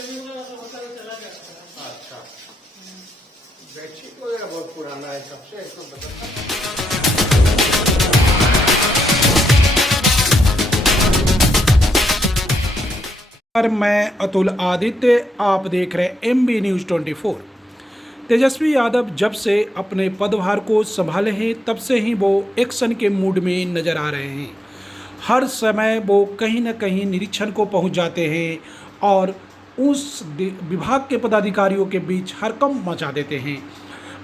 अच्छा, बेडशीट वगैरह बहुत पुराना है सबसे, इसको बदलना। मैं अतुल आदित्य, आप देख रहे हैं MB न्यूज़ 24। तेजस्वी यादव जब से अपने पदभार को संभाले हैं तब से ही वो एक्शन के मूड में नज़र आ रहे हैं। हर समय वो कहीं न कहीं निरीक्षण को पहुंच जाते हैं और उस विभाग के पदाधिकारियों के बीच हड़कंप मचा देते हैं।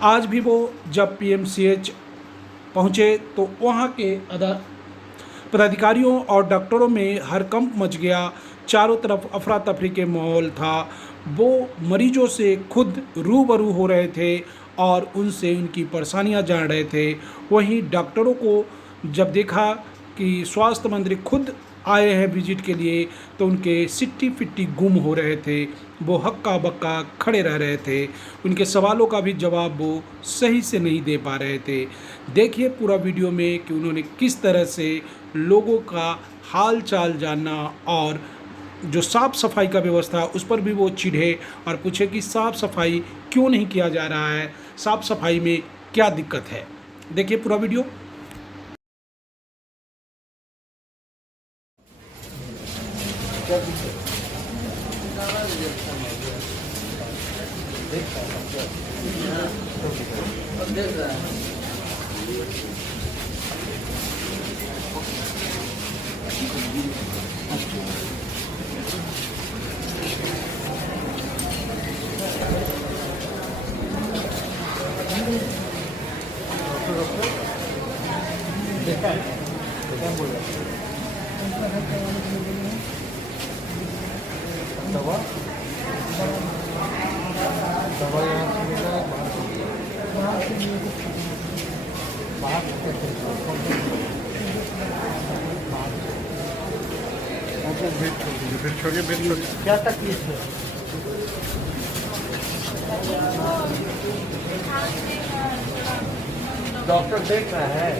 आज भी वो जब PMCH पहुंचे तो वहां के पदाधिकारियों और डॉक्टरों में हड़कंप मच गया। चारों तरफ अफरा तफरी के माहौल था। वो मरीजों से खुद रूबरू हो रहे थे और उनसे उनकी परेशानियां जान रहे थे। वहीं डॉक्टरों को जब देखा कि स्वास्थ्य मंत्री खुद आए हैं विजिट के लिए तो उनके सिट्टी फिट्टी गुम हो रहे थे। वो हक्का बक्का खड़े रह रहे थे। उनके सवालों का भी जवाब वो सही से नहीं दे पा रहे थे। देखिए पूरा वीडियो में कि उन्होंने किस तरह से लोगों का हाल चाल जानना और जो साफ़ सफाई का व्यवस्था है उस पर भी वो चिढ़े और पूछे कि साफ़ सफाई क्यों नहीं किया जा रहा है, साफ़ सफाई में क्या दिक्कत है। देखिए पूरा वीडियो। दवा दवा यहाँ से मिला है, बाहर फिर छोड़िए क्या तकलीफ है? डॉक्टर देख रहा है।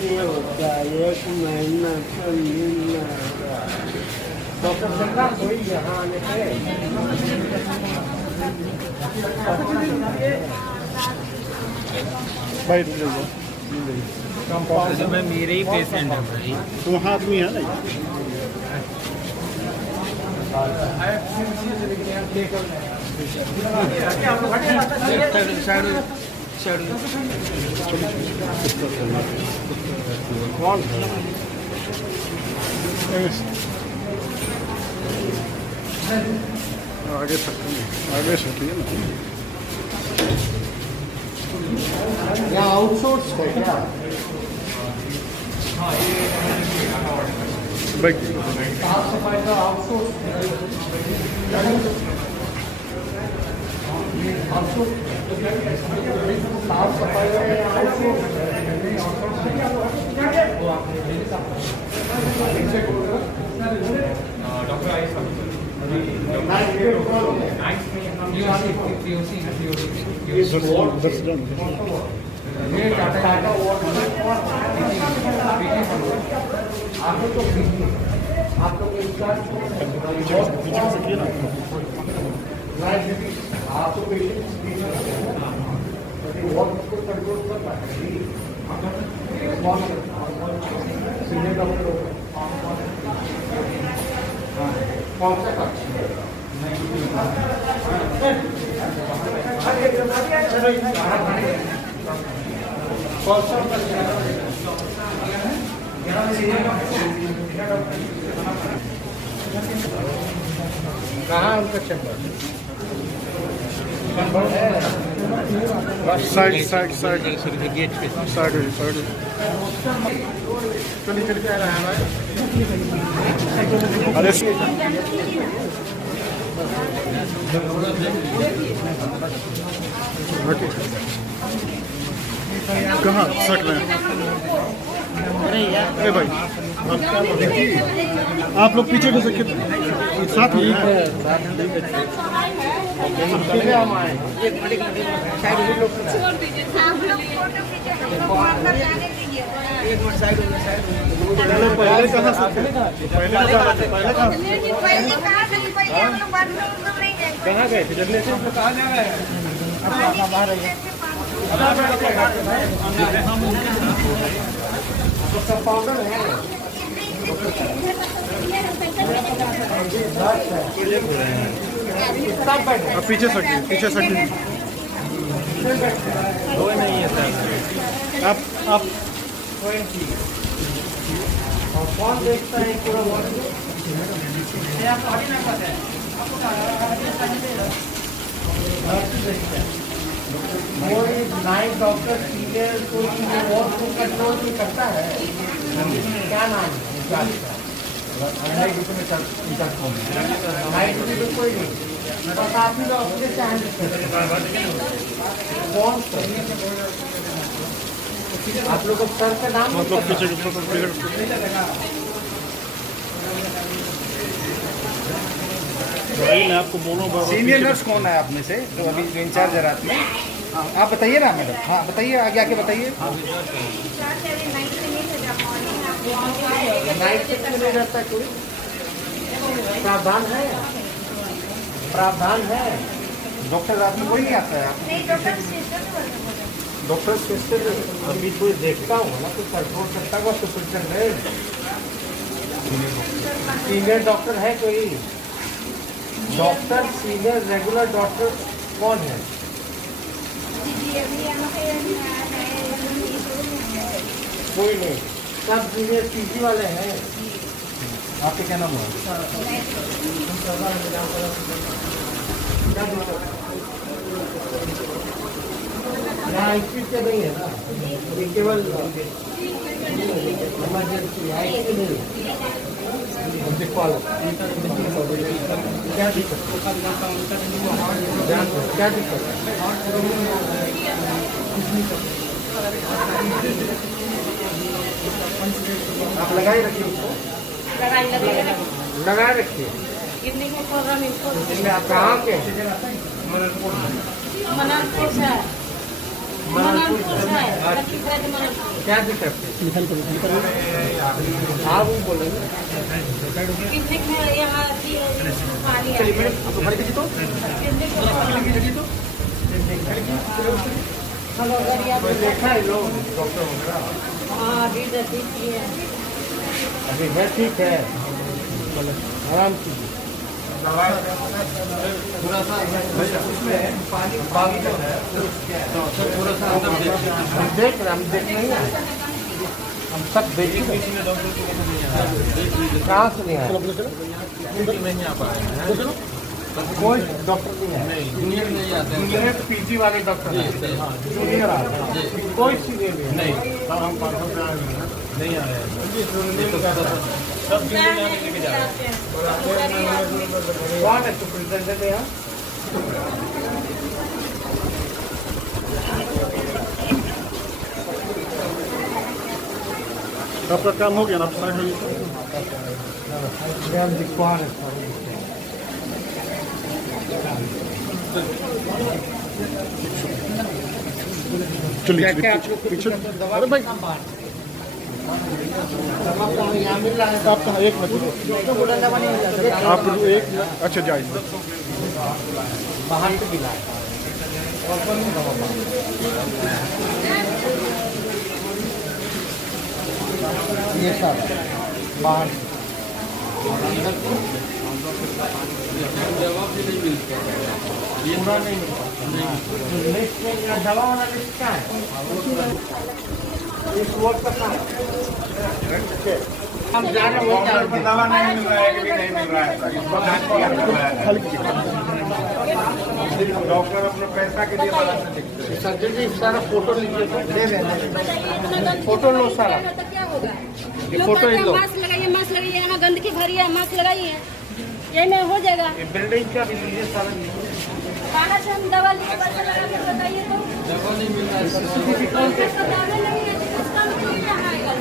ये होता है, एक महीना तो डॉक्टर चलना कोई यहाँ आने पे भाई कंपाउंड में मेरे ही पेशेंट है भाई। तो वहाँ आदमी है ना। कौन आगे सकिए ना। यहाँ आउटसोर्स है क्या? साफ सफाई का आउटसोर्स साफ सफाई कहाँ उनका चैम्बर? साइड गेट पे चलिए क्या रहा है? अरे कहाँ सट रहे हैं? अरे भाई आप लोग पीछे को सकते साथ में एक मिनट साइड हो साइड पहले कहाँ से थे? पहले कहाँ से? पहले कहाँ से? पहले कहाँ से पहले हम लोग बाथरूम नहीं गए कहाँ गए थे जल्दी से? कहाँ जा रहा है पाउडर है अब पीछे सटिए, पीछे सटिए। कोई नहीं है सर आप कौन देखता है पूरा कोई नाइट डॉक्टर सीनियर कोई और को कंट्रोल नहीं करता है। क्या नाम है नाइट ड्यूटी में कोई नहीं, बस आप ही लोग अपने चाहेंगे कौन आप लोग को सर का नाम मतलब पीछे भाई मैं आपको बोलूँ सीनियर नर्स कौन है आप में से जो अभी जो इंचार्ज है रात में? आप बताइए ना मैडम। हाँ बताइए, आगे आके बताइए। नाइट शिफ्ट में नहीं रहता कोई प्रावधान है, प्रावधान है। डॉक्टर रात में कोई नहीं आता है आप? नहीं डॉक्टर डॉक्टर सिस्टर अभी कोई देखता हूँ ना, कोई कंट्रोल करता हुआ सुपरिटेंडेंट सीनियर डॉक्टर है कोई? डॉक्टर सीनियर रेगुलर डॉक्टर कौन है? कोई नहीं, सब सीनियर पीजी वाले हैं। आपके क्या नाम हुआ? यहाँ आईसीयू के नहीं है ना, ये केवल इमरजेंसी आईसीयू नहीं। दिखवा लो क्या दिक्कत, क्या दिक्कत आप लगाए रखिए उसको, लगाए रखिए। आप कहाँ के? क्या दिक्कत है? आप बोले देखा है लोग डॉक्टर वगैरह अभी है, ठीक है, आराम कीजिए। थोड़ा सा पानी पानी का है, थोड़ा सा हम देख रहे, हम देख नहीं आए, हम सब देख कहाँ से नहीं आए, नहीं आ पाए कोई डॉक्टर नहीं है, जूनियर नहीं आते हैं जूनियर पीजी वाले डॉक्टर हैं, जूनियर आते हैं, कोई सीनियर नहीं। नहीं आ रहे हैं सब जूनियर लेके जा रहे हैं कौन है सुपरिटेंडेंट यहाँ? आपका काम हो गया ना? आप कौन है? चलिए क्या आप लोग पीछे। दवा अरे भाई यहाँ मिल रहा है? आप कहाँ? एक मिनट आप एक, अच्छा जाइए। बाहर से मिला है और कौन सी दवा ये सब बाहर पूरा नहीं मिलता। लिस्ट में यहाँ दवा वाला लिस्ट क्या है? इस वक्त का कहाँ है? हम जा रहे हैं, वो क्या है? दवा नहीं मिल रहा है, कि नहीं मिल रहा है, इसको जांच किया कर रहा है। डॉक्टर अपने पैसा के लिए बाहर से दिखते हैं। सर्जन जी सारा फोटो लीजिए, दे दें, फोटो लो सारा, ये फोटो ही लो। मास्क लगाइए, मास्क लगाइए, यहाँ गंदगी भरी है, मास्क लगाइए, यही में हो जाएगा। ये बिल्डिंग का भी लीजिए सारा, बाहर से हम दवा लेके पैसा लगा के बताइए तो दवा नहीं मिल रहा है, दवा नहीं है, इसका मतलब क्या आएगा?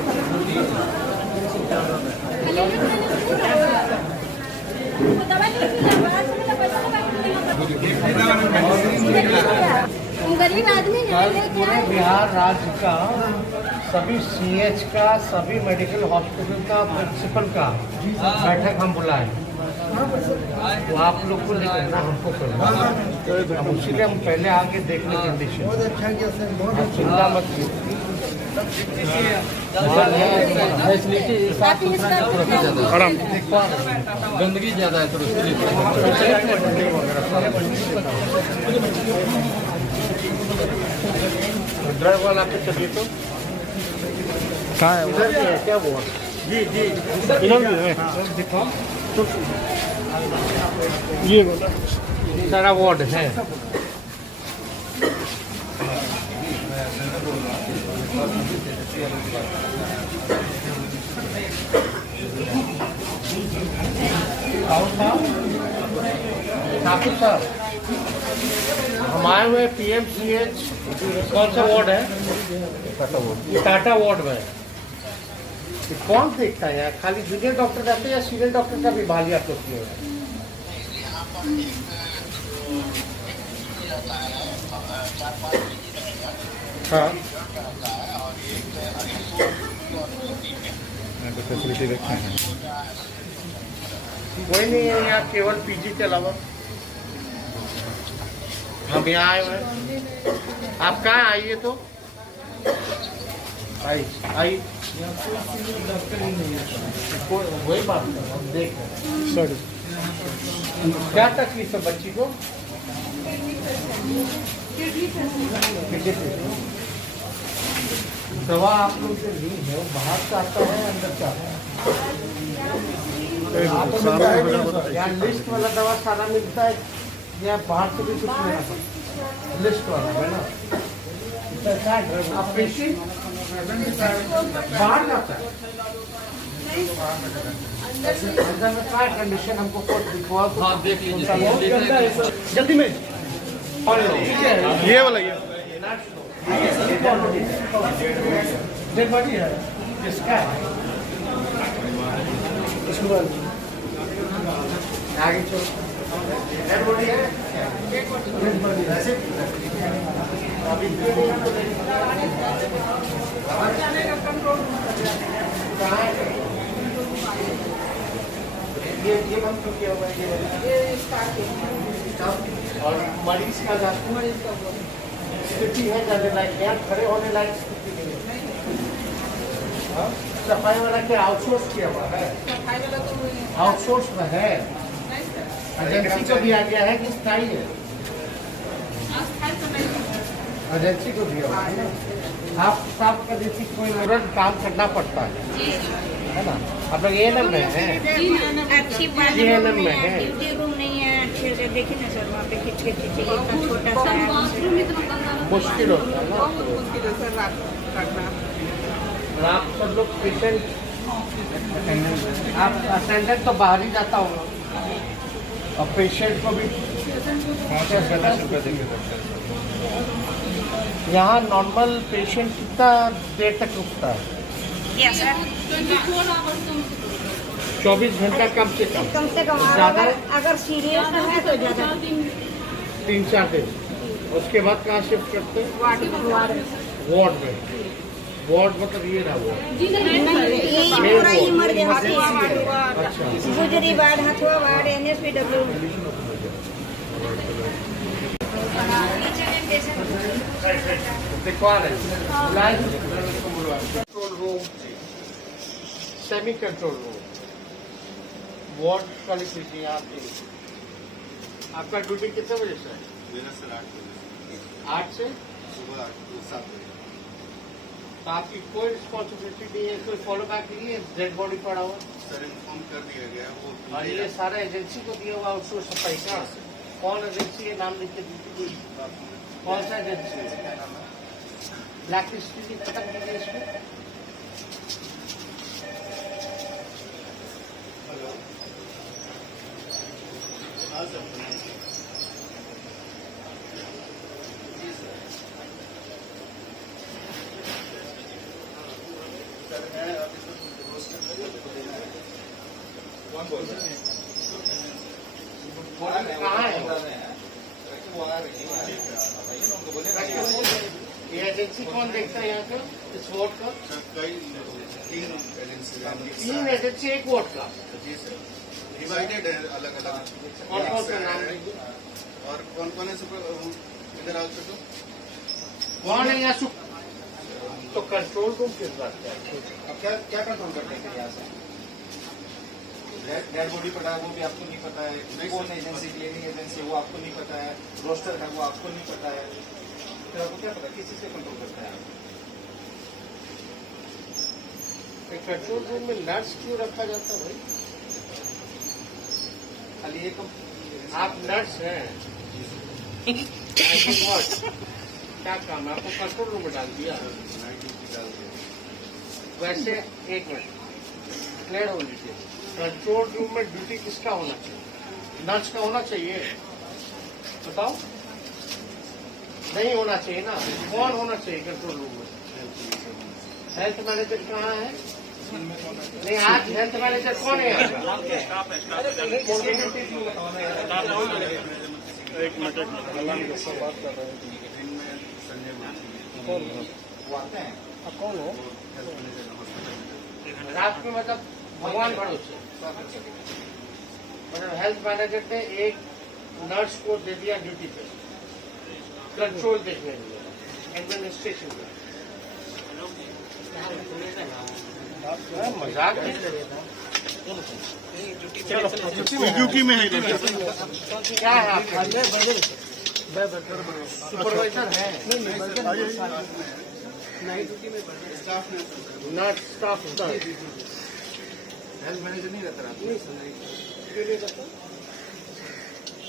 दवा नहीं मिल रहा, बाहर से पैसा लगा के गरीब आदमी है, पूरे बिहार राज्य का सभी सीएच का, सभी मेडिकल हॉस्पिटल का, प्रिंसिपल का बैठक हम बुलाएं। तो आप लोग को लेकर ना हमको करना, अब इसीलिए हम पहले आके देखने कंडीशन। आप चिंता मत कीजिए। आराम गंदगी ज्यादा है तो उसके लिए ड्राइवर वाला के चलिए तो कहाँ है वो? इधर भी है क्या वो? जी जी इधर भी है। दिखाओ, ये बोला सारा वार्ड है। ठाकुर साहब, हम आए हुए PMCH, कौन सा वार्ड है? टाटा वार्ड में। ये कौन देखता है यार? खाली जूनियर डॉक्टर रहते हैं या सीनियर डॉक्टर का भी बहाली आप लोग किए हुए हैं? हाँ, फैसिलिटी देखते हैं। कोई नहीं है यहाँ, केवल PG के अलावा। हम यहाँ आए हुए हैं। आप कहाँ आइए तो आई वही बात कर, हम देख रहे हैं। सॉरी क्या तकलीफ है बच्ची को? दवा आप लोग जो ली है वो बाहर से आता है, अंदर से आता है? यहाँ लिस्ट वाला दवा सारा मिलता है या बाहर से भी कुछ मिला? लिस्ट वाला है ना? आप पेशेंट बाहर जाता है, अंदर में क्या कंडीशन हमको खुद दिखवा। हाँ देख लीजिए जल्दी में ये वाला ये डेड बॉडी है किसका है? आगे चलो, डेड बॉडी है, डेड बॉडी है। अभी कहाँ है? ये बंद तो किया हुआ है, और मरीज का स्थिति है जाने लायक, यहाँ खड़े होने लायक स्थिति नहीं है। सफाई वाला क्या आउटसोर्स किया हुआ है? आउटसोर्स में है, एजेंसी को दिया गया है कि स्थायी है? एजेंसी को दिया हुआ है। आप साफ कर देती, कोई तुरंत काम करना पड़ता है ना? आप लोग ANM में है? अच्छी बात GNM में है। ड्यूटी रूम नहीं है अच्छे से, देखिए ना सर वहाँ पे खिच खिच इतना छोटा सा है। मुश्किल होता है ना? और आप सब लोग पेशेंट, आप अटेंडेंट तो बाहर ही जाता होगा, और पेशेंट को भी यहाँ नॉर्मल पेशेंट कितना देर तक रुकता है? यस सर, 24 घंटा कम से कम। ज़्यादा अगर सीरियस है तो ज़्यादा 3-4 दिन। उसके बाद कहाँ शिफ्ट करते हैं? वार्ड में। वार्ड मतलब ये रहा वार्ड? पूरा इमरजेंसी अच्छा, गुजरी वार्ड, हथुआ वार्ड, NSPW। दिखवा रहे हैं। Control room, semi control room, ward वाली कीजिए आपकी। आपका ड्यूटी कितने बजे से है? मेरा सर 8 बजे 8 से सुबह 8 से 7 बजे। तो आपकी कोई रिस्पॉन्सिबिलिटी नहीं है, कोई फॉलो बैक नहीं है? डेड बॉडी पड़ा हुआ सर इन्फॉर्म कर दिया गया वो। और ये सारा एजेंसी को दिया हुआ उसको सफाई का? कौन एजेंसी है, नाम लिख के दीजिए। कौन सा एजेंसी है? ब्लैक लिस्ट की खत्म कीजिए इसको। हाँ सर। सर मैं अभी तो रोज कर देना है। कौन बोल रहा है? कहाँ है? वो आ रही है। ये एजेंसी कौन देखता है यहाँ का? इस वोट का सर कई 3 एजेंसी हैं। 3 एजेंसी 1 वोट का। जी सर, डिवाइडेड है अलग अलग। और कौन सा नाम लीजिए? और कौन कौन है सुपर इधर आओ तो कौन है यहाँ तो कंट्रोल रूम किस बात का है? अब क्या क्या कंट्रोल करते हैं यहाँ से? डेड बॉडी पड़ा है वो भी आपको नहीं पता है, कौन एजेंसी क्लीनिंग एजेंसी वो आपको नहीं पता है, रोस्टर है वो आपको नहीं पता है, फिर आपको क्या पता किस चीज से कंट्रोल करता है? कंट्रोल रूम में नर्स क्यों रखा जाता है भाई? खाली एक आप नर्स हैं क्या काम है? आपको कंट्रोल रूम में डाल दिया। वैसे 1 मिनट क्लियर हो लीजिए, कंट्रोल रूम में ड्यूटी किसका होना चाहिए? नर्स का होना चाहिए? बताओ, नहीं होना चाहिए ना। कौन होना चाहिए कंट्रोल रूम में? हेल्थ मैनेजर कहाँ है? नहीं, आज हेल्थ मैनेजर कौन है यहाँ का? एक मिनट अल्लाह से बात कर रहे हैं। वो आते हैं। आप कौन हो? रात में मतलब भगवान भरोसे मतलब हेल्थ मैनेजर ने एक नर्स को दे दिया ड्यूटी पे कंट्रोल देखने के लिए एडमिनिस्ट्रेशन में। मजाक नहीं कर रहा था। ड्यूटी में है क्या है आपका? सुपरवाइजर है नर्स स्टाफ हेल्थ मैनेजर नहीं रहता रात में।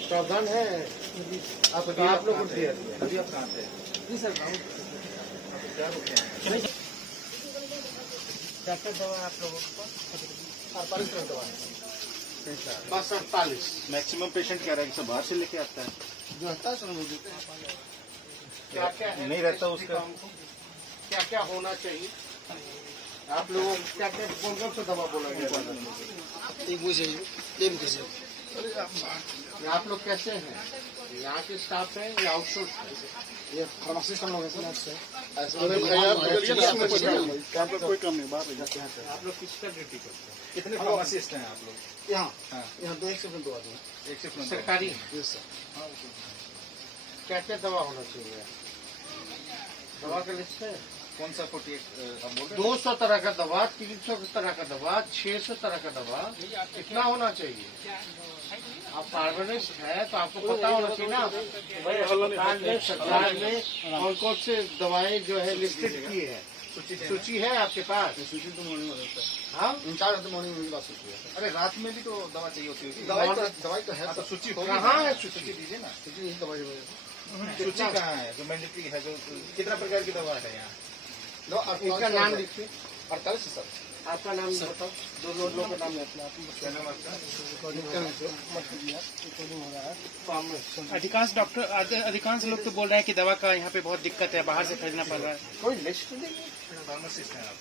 प्रावधान है आप तो आप लोग को दिया। अभी आप कहाँ पे? जी सर क्या रुके हैं? क्या क्या दवा है आप लोगों के पास? 48 दवा है। बस 48 मैक्सिमम पेशेंट क्या रहेगा? सब बाहर से लेके आता है जो होता है सर वो देते हैं। क्या क्या है? नहीं रहता उसका। क्या क्या होना चाहिए आप लोगों को? क्या क्या कौन कौन सा दवा बोला गया? आप लोग कैसे हैं? यहाँ के स्टाफ हैं या आउटसोर्स है? ये फार्मासिस्ट हम लोग हैं, नर्स है। कोई कम नहीं, बाहर आप लोग किसका ड्यूटी करते हैं? कितने फार्मासिस्ट हैं आप लोग? यहाँ हाँ। यहाँ 2 शिफ्ट में 2 आदमी हैं। एक शिफ्ट में सरकारी जी सर। क्या क्या दवा होना चाहिए? दवा का लिस्ट है? कौन सा 48 आप बोल रहे हैं? 200 तरह का दवा, 300 तरह का दवा, 600 तरह का दवा, कितना होना चाहिए? आप फार्मासिस्ट है तो आपको पता होना चाहिए ना भाई अस्पताल में सरकार ने कौन कौन से दवाएं जो है लिस्टेड की है। सूची है आपके पास? सूची तो मॉर्निंग में रहता है। हाँ, 4 घंटे मॉर्निंग में बात होती है। अरे रात में भी तो दवा चाहिए होती है। दवाई तो है हाँ, तो सूची होगी। कहाँ है सूची दीजिए ना। सूची नहीं दवाई है। सूची कहाँ है जो मैंडेटरी है? जो कितना प्रकार की दवा है यहाँ? इनका नाम लिखिए। 48 सर। आपका नाम बताओ। 2 लोगों का नाम लिखना। क्या नाम आपका? अधिकांश लोग तो बोल रहे हैं कि दवा का यहाँ पे बहुत दिक्कत है, बाहर से खरीदना पड़ रहा है। कोई लिस्ट नहीं, फार्मासिस्ट हैं आप?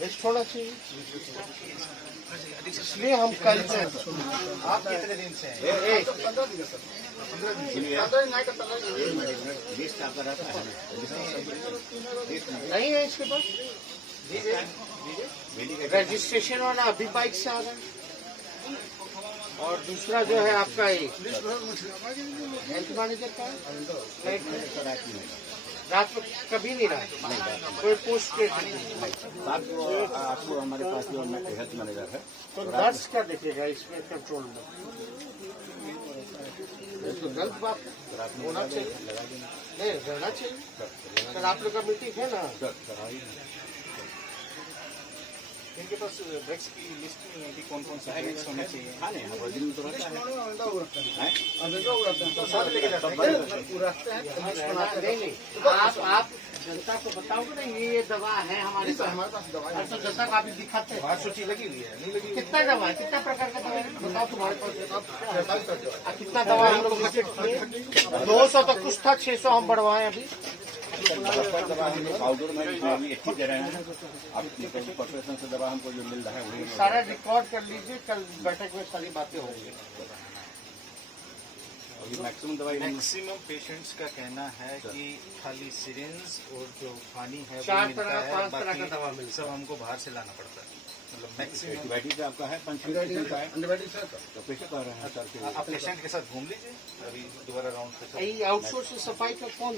लिस्ट होना चाहिए। इसलिए हम कल से आप कितने दिन से हैं? 15 दिन है सर। 15 दिन नहीं करता नहीं है इसके पास रजिस्ट्रेशन वाला अभी बाइक से आ गए। और दूसरा जो है आपका एक हेल्थ मैनेजर का है, रात में कभी नहीं रहा कोई पोस्ट आपको हमारे पास जो हेल्थ मैनेजर है तो नर्स क्या देखेगा इसमें कंट्रोल में? तो गलत बात होना चाहिए, नहीं रहना चाहिए। सर आप लोग का मीटिंग है ना? इनके पास ड्रग्स की लिस्ट में अभी कौन कौन सा ड्रग्स होने चाहिए? खाने हैं वर्जिन में तो रहता है साथ लेके जाते हैं। नहीं, आप जनता को बताओगे ना ये दवा है हमारे पास। हमारे पास दवाई है। तो जनता को आप दिखाते हैं वहाँ सूची लगी हुई है, नहीं लगी हुई? कितना दवा है, कितना प्रकार का दवा है बताओ तुम्हारे पास। 48 तक दवाई। कितना दवा हम लोग लिस्टेड किए? 200 तो कुछ था, 600 हम बढ़वाए अभी। दवा हम लोग आउटडोर में भी अच्छी दे रहे हैं। आप कॉर्पोरेशन से दवा हमको जो मिल रहा है वही सारा रिकॉर्ड कर लीजिए, कल बैठक में सारी बातें होंगी। अभी मैक्सिमम दवाई मैक्सिमम पेशेंट्स का कहना है कि खाली सिरिंज और जो पानी है वो 4 मिलता तरह है, 5 तरह का बाकी दवा मिलता सब हमको बाहर से लाना पड़ता है। मतलब मैक्सिमम एंटीबायोटिक आपका है 5-6 का है तो पेशेंट कह रहे हैं सर कि आप पेशेंट के साथ घूम लीजिए, अभी दोबारा राउंड पे चलो। ये आउटसोर्स सफाई का कौन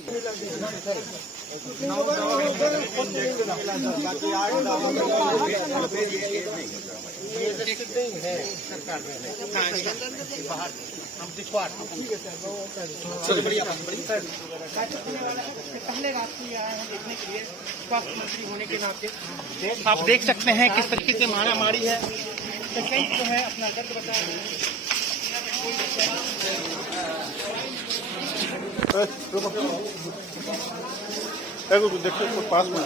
है सरकार में बाहर हम दिखवा पहले रात को आए हैं देखने के लिए स्वास्थ्य मंत्री होने के नाते आप देख सकते हैं किस तरीके से मारामारी है। पेशेंट जो है अपना दर्द बता रहे हैं। देखो तो पास में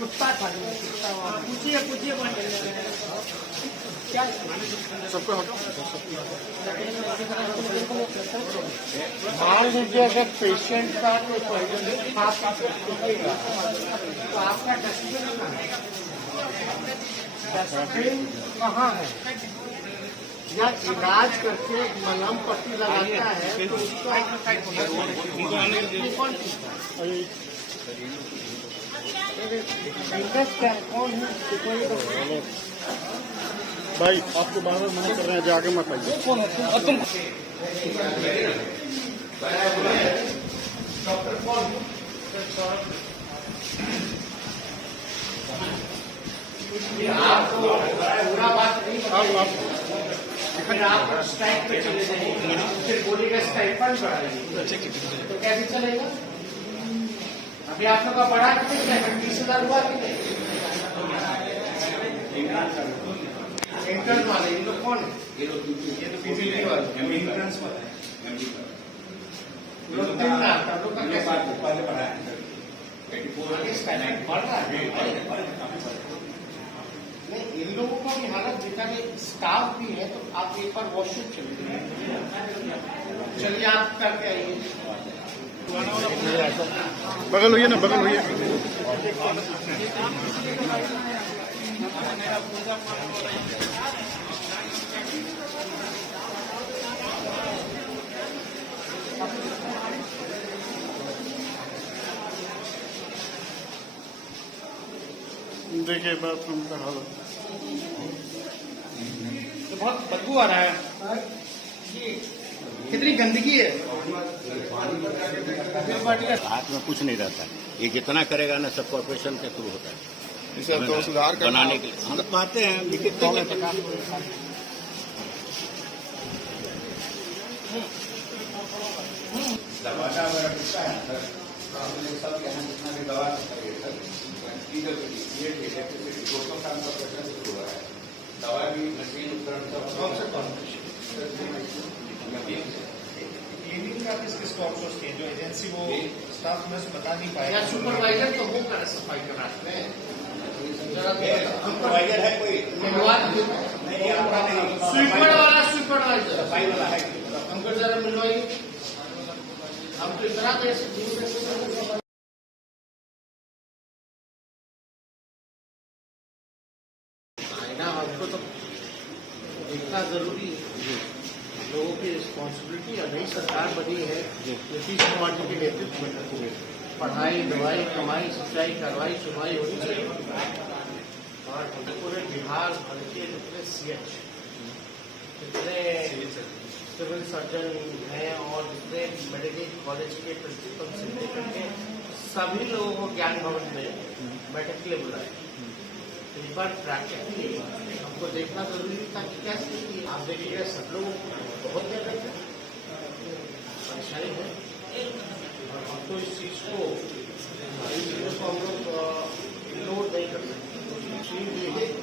कुत्ता था पूछिए क्या सबको हटो। मान लीजिए अगर पेशेंट का कोई पॉइजन दिखेगा तो आपका डस्टबिन कहाँ है? डस्टबिन कहाँ है? या इलाज करके मलहम पट्टी लगाता है तो उसका कौन क्या कौन है? भाई आपको बार बार मना कर रहे हैं जाके मत आइए। फिर आप स्ट्राइक पे चले जाएंगे, फिर बोलेगा स्टाइपेंड बढ़ाइए, तो कैसे चलेगा? अभी आप लोग का बढ़ा कितने 20,000 हुआ कि नहीं? इंटर्न वाले ये लोग कौन है? ये तो पीजीटी वाले इंटर्न्स वाले लोग 3 लाख का लोग का कैसे पहले बढ़ा है? बढ़ रहा है नहीं, इन लोगों का भी हालत जितना भी स्टाफ भी है, तो आप एक बार वॉशरूम चलिए आप करके आइए। बगल होइए ना, बगल होइए। देखिए बाथरूम का हालत तो बहुत बदबू आ रहा है, कितनी गंदगी है। हाथ में कुछ नहीं रहता है, ये जितना करेगा ना सब कॉर्पोरेशन के थ्रू होता है इसे तो सुधार बनाने के लिए। हम तो पाते हैं लिखित तौर पर दवा का अगर पूछता है सर सब यहाँ जितना भी दवा काम का प्रश्न शुरू हुआ है, दवा भी मशीन उपकरण क्लीनिंग का किस किस को आउटसोर्स किए? जो एजेंसी वो स्टाफ में बता नहीं पाया, सुपरवाइजर तो वो करे सफाई का रात में सुपरवाइजर है कोई नहीं, आपका नहीं, सुपरवाइजर सफाई वाला है। हमको जरा मिलवाइए, हम तो इतना देर से हमको तो देखना जरूरी है, लोगों की रिस्पॉन्सिबिलिटी। और नई सरकार बनी है नीतीश कुमार जी के नेतृत्व में, पढ़ाई दवाई कमाई सिंचाई कार्रवाई सुनवाई होनी चाहिए। और पूरे बिहार भर के जितने CH जितने सिविल सर्जन हैं और जितने मेडिकल कॉलेज के प्रिंसिपल से लेकर के सभी लोगों को ज्ञान भवन में बैठक के लिए बुलाए। इस बार प्रैक्टिकली हमको देखना जरूरी था कि क्या स्थिति है। आप देखिएगा सब लोग बहुत ज्यादा परेशानी है और हम तो इस चीज को हम लोग इग्नोर नहीं कर सकते।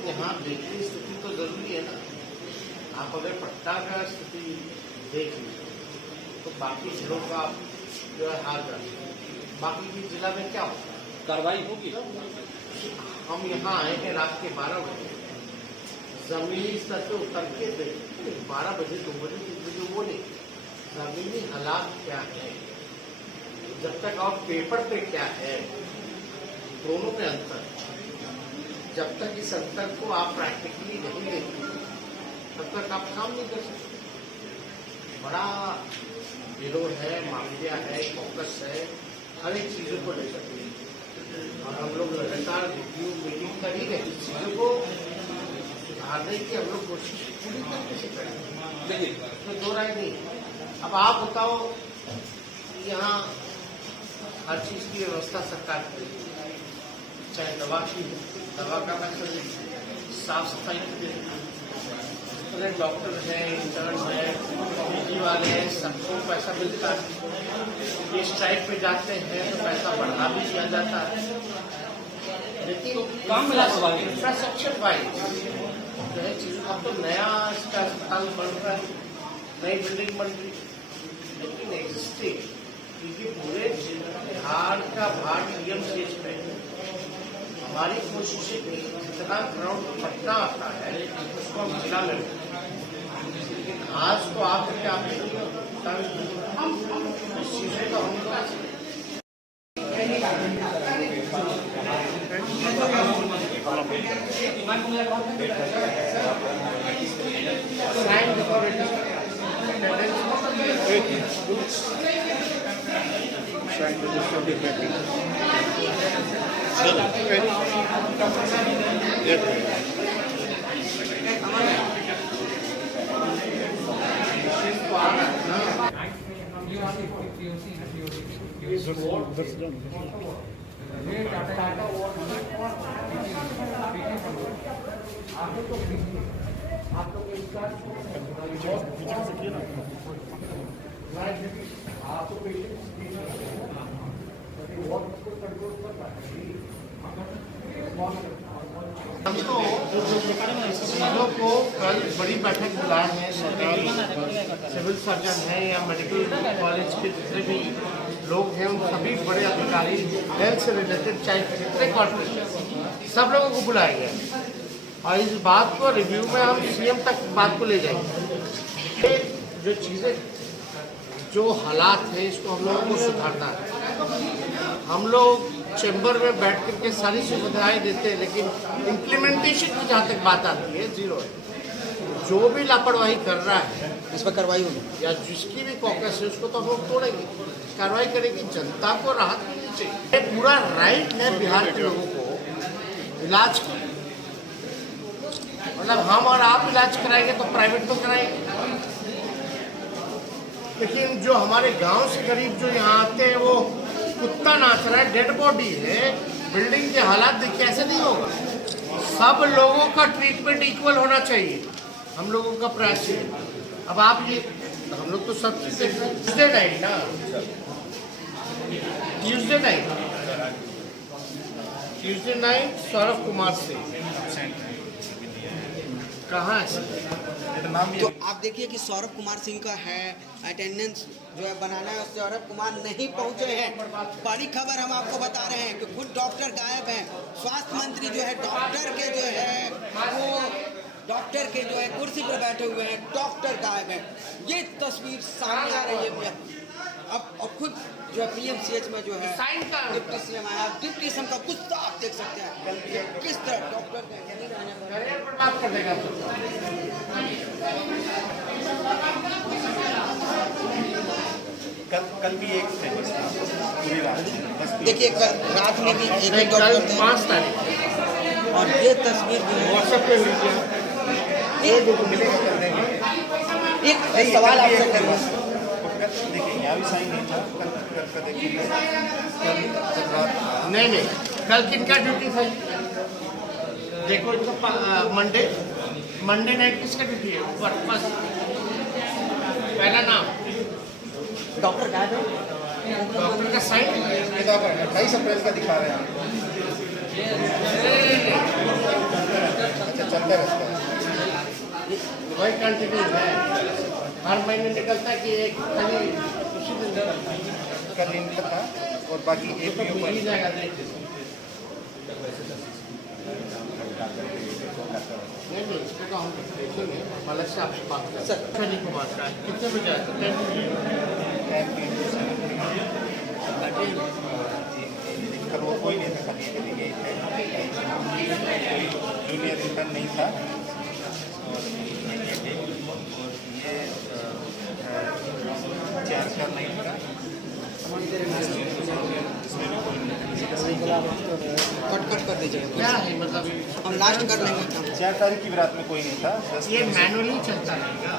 यहाँ देखने स्थिति तो जरूरी है ना। आप अगर पटना का स्थिति देख लीजिए तो बाकी जिलों का जो है हाल रखिए, बाकी के जिला में क्या होगा, कार्रवाई होगी। हम यहाँ आए हैं रात के 12 बजे, जमीनी स्तर पे उतर के 12 बजे 2 बजे 3 बजे वो नहीं, जमीनी हालात क्या है, जब तक और पेपर पे क्या है, दोनों में अंतर। जब तक इस अंतर को आप प्रैक्टिकली नहीं देखते तब तक आप काम नहीं कर सकते। बड़ा विरोध है, माफिया है, फोकस है, हर एक चीजों को लेकर और हम लोग लगातार रिव्यू मीटिंग कर ही रहे हैं। चीजों को सुधारने की हम लोग कोशिश पूरी तरीके से करेंगे, तो दो राय नहीं। अब आप बताओ कि यहाँ हर चीज की व्यवस्था सरकार करेगी, चाहे दवा की, दवा का पैसा, साफ सफाई की, डॉक्टर है, इंटर्न है, पीजी वाले हैं, सबको पैसा मिलता है। ये स्ट्राइक पे जाते हैं तो पैसा बढ़ा भी दिया जाता है, लेकिन काम मिला इंफ्रास्ट्रक्चर वाइज जो है चीज। अब तो नया इसका अस्पताल बन रहा है, नई बिल्डिंग बन रही, लेकिन एग्जिस्टिंग क्योंकि पूरे बिहार का भार पीएमसीएच पे हमारी कोशिश है कि जितना ग्राउंड पटना आता है उसको हम जिला में, लेकिन आज तो आप क्या इस चीजें तो हम चीजों को कल बड़ी बैठक बुलाए हैं सरकार, सिविल सर्जन है या मेडिकल कॉलेज के जितने भी लोग हैं उन सभी बड़े अधिकारी, हेल्थ से रिलेटेड चाहे कितने कॉर्पोरेशन, सब लोगों को बुलाया गया और इस बात को रिव्यू में हम सीएम तक बात को ले जाएंगे। ये जो चीजें, जो हालात है इसको हम लोगों को सुधारना है। हम लोग चैम्बर में बैठ करके सारी सुविधाएं देते हैं, लेकिन इम्प्लीमेंटेशन की जहाँ तक बात आती है जीरो है। जो भी लापरवाही कर रहा है इस पर कार्रवाई होगी या जिसकी भी कॉकस है उसको तो हम लोग तोड़ेंगे, कार्रवाई करेगी, जनता को राहत मिलनी चाहिए। ये पूरा राइट है बिहार के लोगों को इलाज का, मतलब हम और आप इलाज कराएंगे तो प्राइवेट में कराएंगे, लेकिन जो हमारे गांव से करीब जो यहाँ आते हैं वो कुत्ता नाच रहा है, डेड बॉडी है, बिल्डिंग के हालात देखिए, ऐसे नहीं होगा। सब लोगों का ट्रीटमेंट इक्वल होना चाहिए, हम लोगों का प्रयास है। अब आप ये हम लोग तो सब चीज देख रहे हैं। ट्यूजडे नाइट ना, ट्यूजडे नाइट सौरभ कुमार से कहाँ है? तो आप देखिए कि सौरभ कुमार सिंह का है अटेंडेंस जो है बनाना है, सौरभ कुमार नहीं पहुंचे हैं। बड़ी खबर हम आपको बता रहे हैं कि खुद डॉक्टर गायब हैं। स्वास्थ्य मंत्री जो है डॉक्टर के जो है वो डॉक्टर के जो है कुर्सी पर बैठे हुए हैं, डॉक्टर गायब हैं। ये तस्वीर सामने आ रही है अब खुद जो है पीएमसीएच में जो है डिप्टी सीएम आया। डिप्टी सीएम का गुस्सा आप देख सकते हैं किस तरह डॉक्टर नहीं रहने बात कर देगा। कल भी एक फेमस था पूरी रात बस। देखिए रात में भी एक कल 5 तारीख और ये तस्वीर जो है व्हाट्सएप पे हुई मिलेगा कर देंगे। एक सवाल आपसे करूँ, देखिए यहाँ भी साइन नहीं था, कल देखिए नहीं कल किनका ड्यूटी था? देखो इनका मंडे नाइट किसका ड्यूटी है? पर्पस पहला नाम डॉक्टर गायब है, डॉक्टर का साइन 28 अप्रैल का दिखा रहे हैं। अच्छा चलता रहता है, वही कंटिन्यू है, हर महीने निकलता है कि एक खाली उसी दिन कल इनका था और बाकी एक भी ऊपर जाएगा। नहीं इसको तो हम देखेंगे, अलग से आपसे बात करें। सर शनि कुमार का कितने बजे आया था? 10 कल वो कोई नहीं था, कल ये चले गए थे, जूनियर इंटर्न नहीं था और ये चार नहीं था, कट कर दीजिएगा। क्या है मतलब हम लास्ट कर लेंगे। 4 तारीख की रात में कोई नहीं था। ये मैनुअली चलता रहेगा।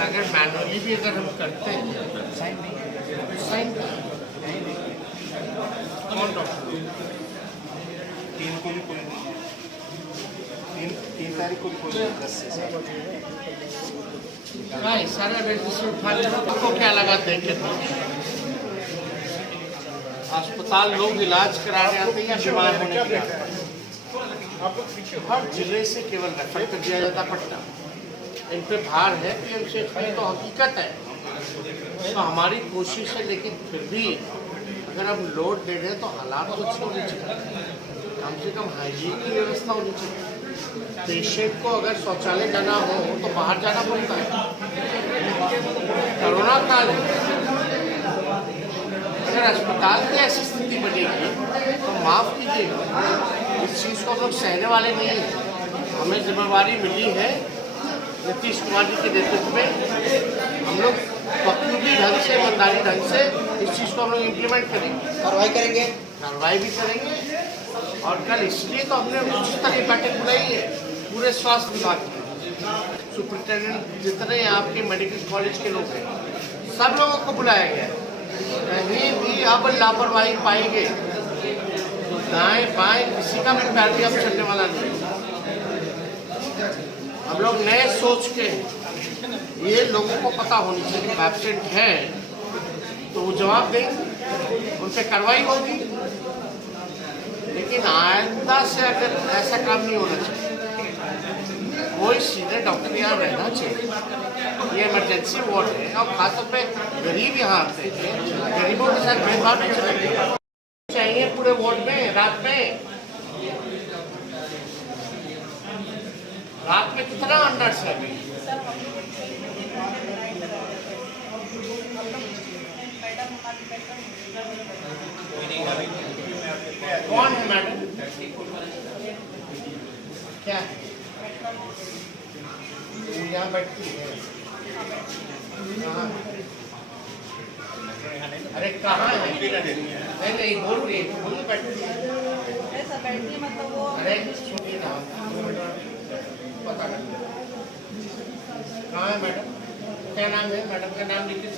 अगर मैनुअली भी अगर हम करते हैं साइन कौन डॉक्टर 3 को भी कोई नहीं, 3 तारीख को भी कोई नहीं, 10 से 7 सारा रजिस्टर उठा लेना। आपको क्या लगा देख के? अस्पताल लोग इलाज कराने आते हैं या बीमार होने के लिए? हर जिले से केवल रेफर कर दिया जाता पटना। इन पे भार है पीएमसीएच में, तो हकीकत है। तो हमारी कोशिश है, लेकिन फिर भी अगर हम लोड दे रहे हैं तो हालात तो अच्छे होने चाहिए, कम से कम हाइजीन की व्यवस्था होनी चाहिए। पेशेंट को अगर शौचालय जाना हो तो बाहर जाना पड़ता है। कोरोना काल है, अगर अस्पताल की ऐसी स्थिति बनेगी तो माफ़ कीजिएगा, इस चीज़ को हम लोग सहने वाले नहीं हैं। हमें जिम्मेवारी मिली है नीतीश कुमार जी के नेतृत्व में, हम लोग बखूबी ढंग से, ईमानदारी ढंग से इस चीज़ को हम लोग इम्प्लीमेंट करेंगे, कार्रवाई करेंगे। कार्रवाई भी करेंगे। और कल इसलिए तो हमने उच्च स्तरीय बैठक बुलाई है पूरे स्वास्थ्य विभाग में। सुपरिटेंडेंट जितने आपके मेडिकल कॉलेज के लोग हैं, सब लोगों को बुलाया गया है। कहीं भी अब लापरवाही पाएंगे, दाएं बाएं किसी का भी पैर भी अब चलने वाला नहीं। हम लोग नए सोच के, ये लोगों को पता होनी चाहिए एब्सेंट है तो वो जवाब देंगे, उन पर कार्रवाई होगी। लेकिन आइंदा से अगर ऐसा काम नहीं होना चाहिए, कोई सीनियर डॉक्टर यहाँ रहना चाहिए। ये इमरजेंसी वार्ड है और खासतौर पे गरीब यहाँ आते हैं, गरीबों के साथ भेदभाव नहीं चलेगा चाहिए पूरे वार्ड में। रात में कितना अंडर है? कौन है मैडम? क्या है? यहाँ बैठती है? अरे कहाँ है? नहीं बोल रही बैठती है। अरे सुनिए ना, पता नहीं कहाँ है मैडम? क्या नाम है मैडम का? नाम लिखिए।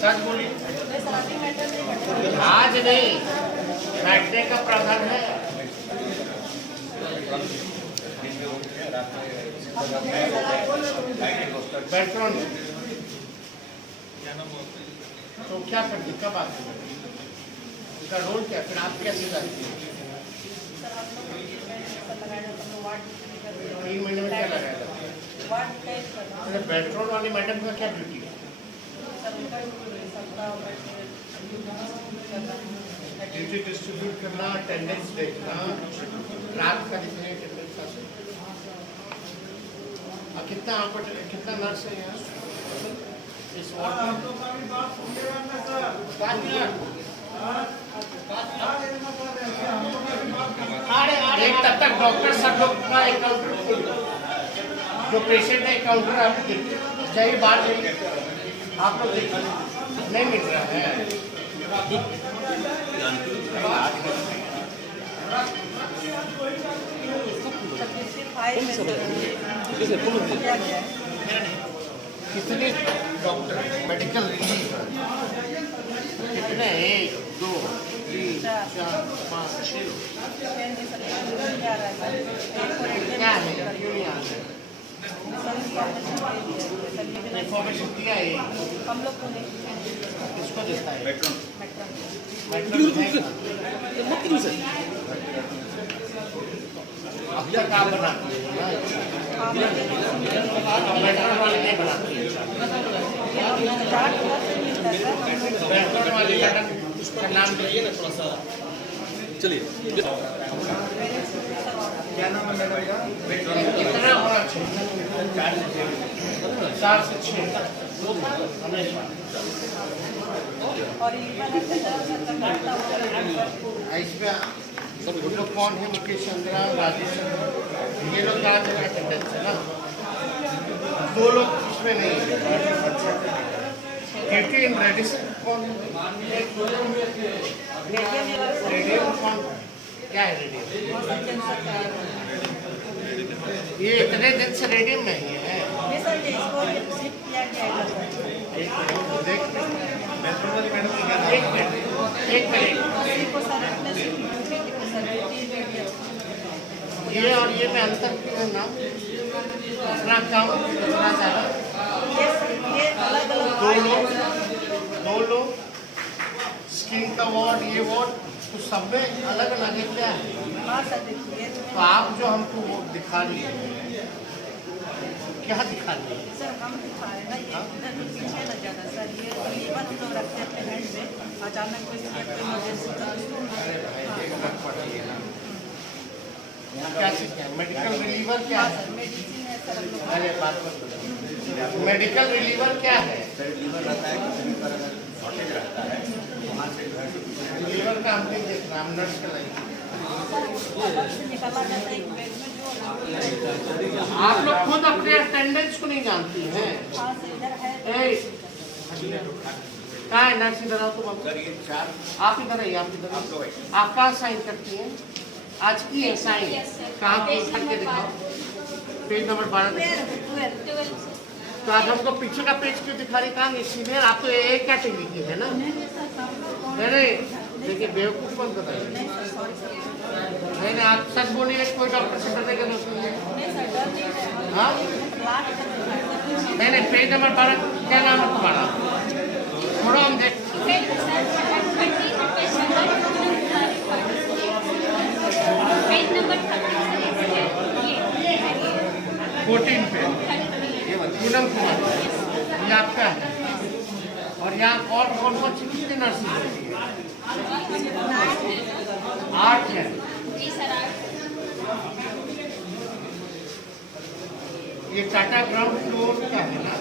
सच बोलिए। आज नहीं, बैठने का प्रावधान है। बैकग्राउंड तो क्या करती, कब आती है, उसका रोल क्या, फिर आप कैसे जाती है? 3 महीने में क्या लगाएगा? बैकग्राउंड वाली मैडम का क्या ड्यूटी है? ड्यूटी डिस्ट्रीब्यूट करना, अटेंडेंस देखना, रात का जितने अटेंडेंस आ सकते। कितना कितना नर्स है यहाँ इस वार्ड में? 5 मिनट। एक तब तक डॉक्टर सब लोग का काउंटर खोल दो, जो पेशेंट है काउंटर आपको देखिए, चाहिए बाहर जाइए, आप लोग देखिए नहीं मिल रहा है। कितने डॉक्टर मेडिकल कितने? 1 2 3 4 5 6 क्या है? क्यों नहीं आ रहे? इन्फॉर्मेशन दिया है हम लोग को नहीं, किसको देता है? अब तक आप बनाती है मेट्रो वाले नहीं बनाती है। मेट्रो वाले मैडम उसका नाम लीजिए ना थोड़ा सा। क्या नाम है मैडम का? कितना होना चाहिए? 4 से 6 हमेशा। इसमें जो कौन है? मुकेश चंद्रा, राजेश, ये लोग 4 जगह अटेंडेंस है ना, 2 लोग इसमें नहीं है। इन रेडिसन कौन है? रेडियम कौन? क्या है रेडियम? ये इतने दिन से रेडियम नहीं है। एक मिनट ये और ये में अंतर क्यों है ना? इतना कम इतना ज़्यादा? दो लोग स्किन का वार्ड, ये वार्ड तो सब में अलग अलग है क्या है? तो आप जो हमको वो दिखा रही है, क्या दिखा रही है? सर हम दिखा रहे हैं ना, ये इधर पीछे न जाना सर, ये लीवर हम लोग रखते हैं अपने हैंड में, अचानक कोई इमरजेंसी क्या चीज़ है? मेडिकल रिलीवर क्या है? मेडिसिन है सर हम लोग। अरे बात मेडिकल रिलीवर क्या है? रिलीवर का हम नहीं देख रहे, हम नर्स का नहीं। निकाला जाता है एक बैग में जो आप लोग खुद अपने अटेंडेंस को नहीं जानती हैं। हाँ सर इधर है। कहाँ है नर्स? इधर आओ। तो आप इधर आइए, आप इधर। आप कहाँ साइन करती हैं? आज की है साइन? कहाँ पे करके दिखाओ। Page number 12। तो आज हमको पीछे का पेज क्यों दिखा रही? कहाँ सीनियर? आप तो ए कैटेगरी की है ना? नहीं देखिए, बेवकूफ़ कौन बताइए? नहीं आप सच बोलिए, कोई डॉक्टर से डरने का दोस्त नहीं है। हाँ नहीं पेज नंबर 12 क्या नाम है तुम्हारा? थोड़ा हम देख। पेज नंबर 14 पे पूनम कुमार, ये आपका है। और यहाँ और कौन कौन सी कितनी नर्सिंग है? 8 है। जी सर 8। ये टाटा ग्राउंड फ्लोर का है ना?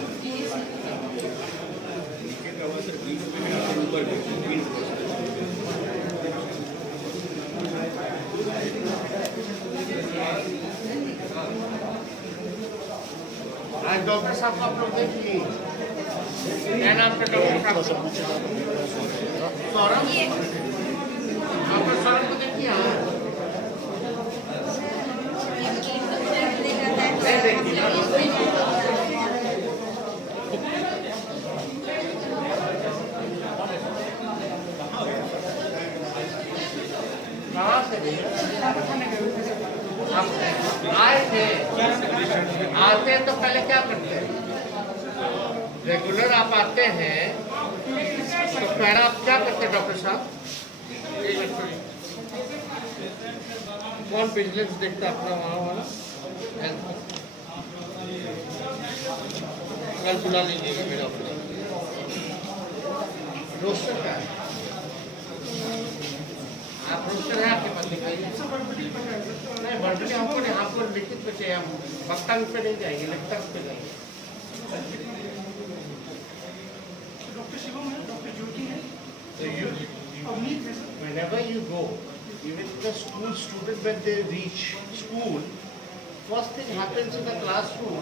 आज डॉक्टर साहब को आप लोग देख लीजिए, क्या नाम का डॉक्टर साहब? सौरभ। डॉक्टर सौरभ को देखिए। कहाँ से आए थे? आते हैं तो पहले क्या करते हैं? रेगुलर आप आते हैं तो पहले आप क्या करते हैं डॉक्टर साहब? कौन बिजनेस देखता है अपना वहाँ वाला? कल बुला लीजिएगा मेरा अपना रोस्टर का है। आप रोस्टर है आपके पास? दिखाइए। नहीं बर्बली हमको नहीं, आपको लिखित पे चाहिए। हम वक्तव्य पे नहीं जाएंगे, लेक्चर पे जाएंगे। डॉक्टर शिवम है, डॉक्टर ज्योति है। Whenever you go, even the school student, when they reach school, first thing happens in the classroom,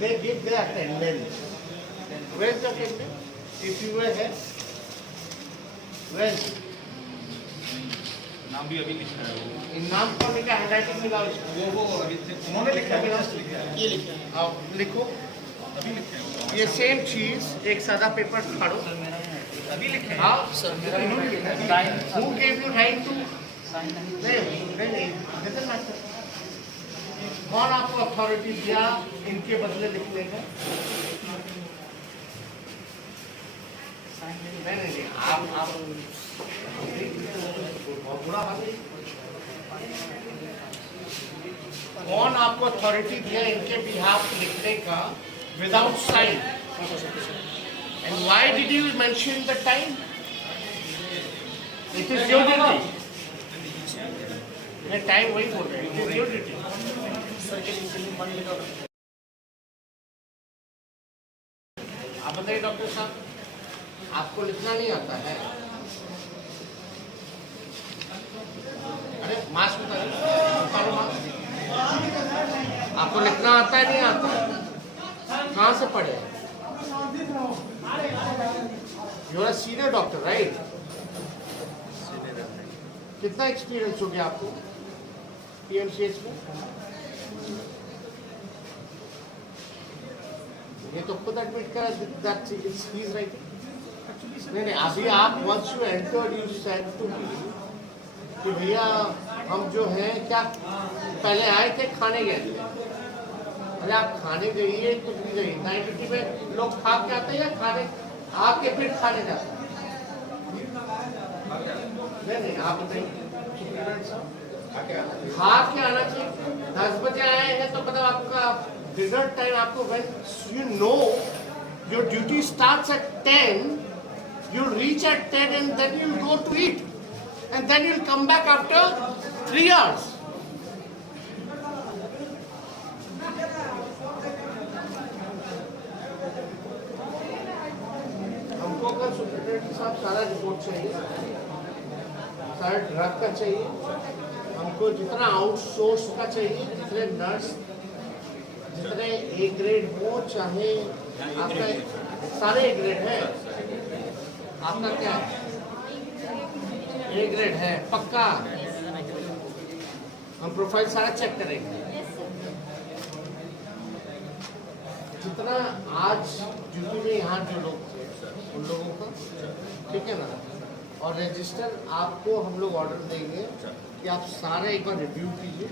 they give their attendance. Where's the attendance? If you were here, where's? नाम भी अभी लिखा है। इन नाम कौन लिखा? हैंडराइटिंग मिलाओ इसको। वो अभी उन्होंने लिखा है। ये लिखा है। आओ लिखो। ये सेम चीज एक सादा पेपर फाड़ो। अभी लिखा है। हाँ सर मेरा इन्होंने लिखा है। Who gave you time to? नहीं doesn't matter। कौन आपको अथॉरिटी दिया इनके बदले लिखने का? नहीं आप बुरा बात है। कौन आपको अथॉरिटी दिया इनके बिहाफ लिखने का without sign? And why did you mention the time? It is your duty. मैं टाइम वही बोल रहे हैं, रियल ड्यूटी। आप बताइए डॉक्टर साहब, आपको लिखना नहीं आता है? अरे मास्क उतारो मास्क। आपको लिखना आता है नहीं आता है? कहाँ से पढ़े? You are senior doctor right? कितना एक्सपीरियंस हो गया आपको पीएमसीएच में? ये तो खुद एडमिट करा दैट ही इज राइट। नहीं, अभी आप once you enter you said to me कि भैया हम जो हैं क्या पहले आए थे, खाने गए थे। अरे आप खाने गइए कुछ भी गइए, नाइट ड्यूटी में लोग खा के आते हैं या खाने आके फिर खाने जाते हैं? नहीं आप बताइए, खा के आना चाहिए। 10 बजे आए हैं तो मतलब आपका डिनर टाइम, आपको when you know your duty starts at 10, you'll reach at 10 and then you'll go to eat and then you'll come back after 3 hours. हमको कल सुप्रिटेंडेंट साहब सारा रिपोर्ट चाहिए, सारा ड्रग का चाहिए, हमको जितना आउटसोर्स का चाहिए, जितने नर्स, जितने ए ग्रेड हो, चाहे आपका सारे ए ग्रेड है। आपका क्या है? ए ग्रेड है पक्का? हम प्रोफाइल सारा चेक करेंगे। जितना आज ड्यूटी में यहाँ जो लोग थे उन लोगों का, ठीक है ना, और रजिस्टर आपको हम लोग ऑर्डर देंगे कि आप सारे एक बार रिव्यू कीजिए,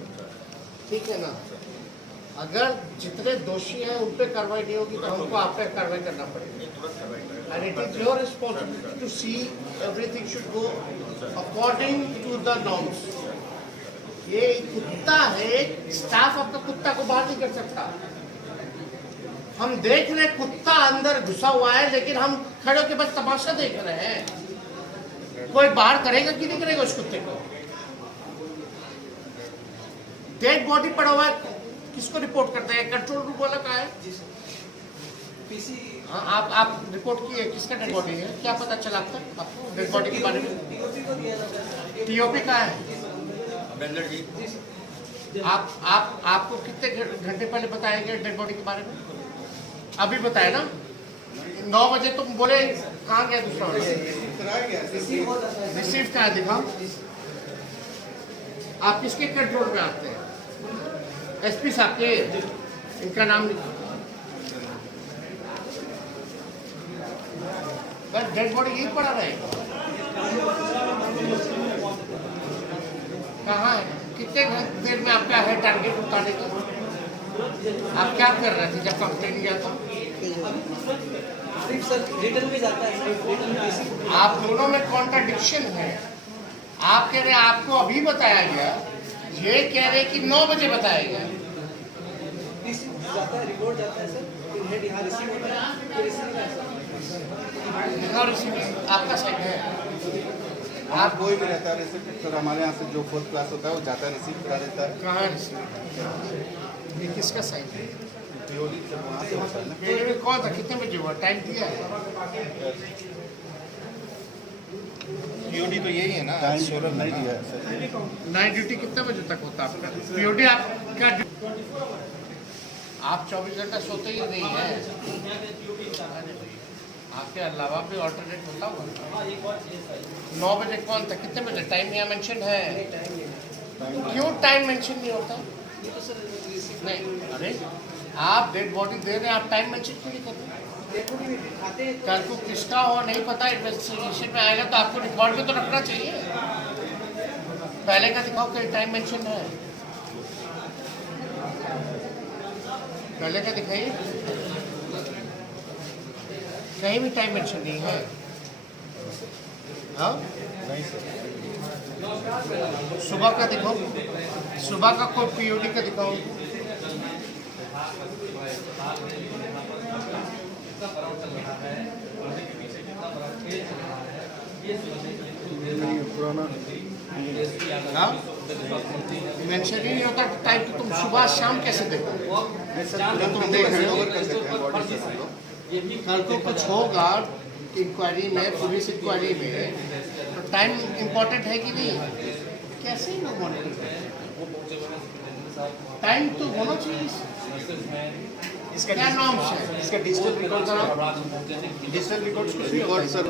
ठीक है ना। अगर जितने दोषी हैं उन पे कार्रवाई नहीं होगी तो हमको आप पे कार्रवाई करना पड़ेगा। And it is your responsibility to see everything should go according to the norms. ये कुत्ता है, स्टाफ आपका कुत्ता को बाहर नहीं कर सकता। हम देख रहे कुत्ता अंदर घुसा हुआ है, लेकिन हम खड़े होकर बस तमाशा देख रहे हैं। कोई बाहर करेगा कि नहीं करेगा उस कुत्ते को? डेड बॉडी पड़ा हुआ है, किसको रिपोर्ट करते हैं? कंट्रोल रूम वाला कहाँ है? हाँ, आप रिपोर्ट किए, किसका डेड बॉडी है? क्या पता चला आपको डेड बॉडी के बारे में? टीओपी कहाँ है? आपको कितने घंटे पहले बताया गया डेड बॉडी के बारे में? अभी बताया ना? 9 बजे तुम बोले कहाँ गया दूसरा वाला? रिसीव कहाँ दिखाओ? आप किसके कंट्रोल में आते हैं? एसपी साहब के, इनका नाम लिखो। बस डेड बॉडी यही पड़ा रहेगा। कहाँ है? कितने देर में आपका है टारगेट उतारने का? आप क्या कर रहे थे जब कंप्लेन किया था? आप दोनों में कॉन्ट्राडिक्शन है। आप कह रहे आपको अभी बताया गया, ये कह रहे कि 9 बजे बताया गया। रिपोर्ट जाता है सर, हेड यहाँ रिसीव होता है, फिर रिसीव आपका सही है। आप कोई भी रहता है रिसिप्ट, सर हमारे यहाँ से जो 4th क्लास होता है वो जाता है, रिसीव करा देता है। कहाँ रिसीव? ये किसका साइन है? वहाँ से होता है ना। कौन था? कितने बजे हुआ? टाइम दिया है? पीओडी तो यही है ना, टाइम नहीं दिया है सर। नाइट ड्यूटी कितने बजे तक होता है आपका? पीओडी आपका? आप 24 घंटा सोते ही नहीं है। आपके अलावा भी ऑल्टरनेट होता होगा। 9 बजे कौन था? कितने बजे? टाइम यहाँ मेंशन है? क्यों टाइम मेंशन नहीं होता? नहीं, अरे आप डेड बॉडी दे रहे हैं, आप टाइम मेंशन क्यों नहीं कर रहे? कल को किसका हो नहीं पता, इन्वेस्टिगेशन में आएगा तो आपको रिकॉर्ड में तो रखना चाहिए। पहले का दिखाओ कि टाइम मेंशन है, पहले का दिखाइए। कहीं भी टाइम मेंशन नहीं है। हाँ नहीं सर, सुबह का दिखाओ, सुबह का कोई पीओडी का दिखाओ। पुराना मेंशन ही नहीं होता टाइम, तो तुम सुबह शाम कैसे देखो? तुम देख रहे हो कल को कुछ होगा इंक्वायरी में, पुलिस इंक्वायरी में, तो टाइम इम्पोर्टेंट है कि नहीं? कैसे ही लोग मॉनिटर करें? टाइम तो होना चाहिए। इसका क्या नाम है? इसका digital record, digital record sir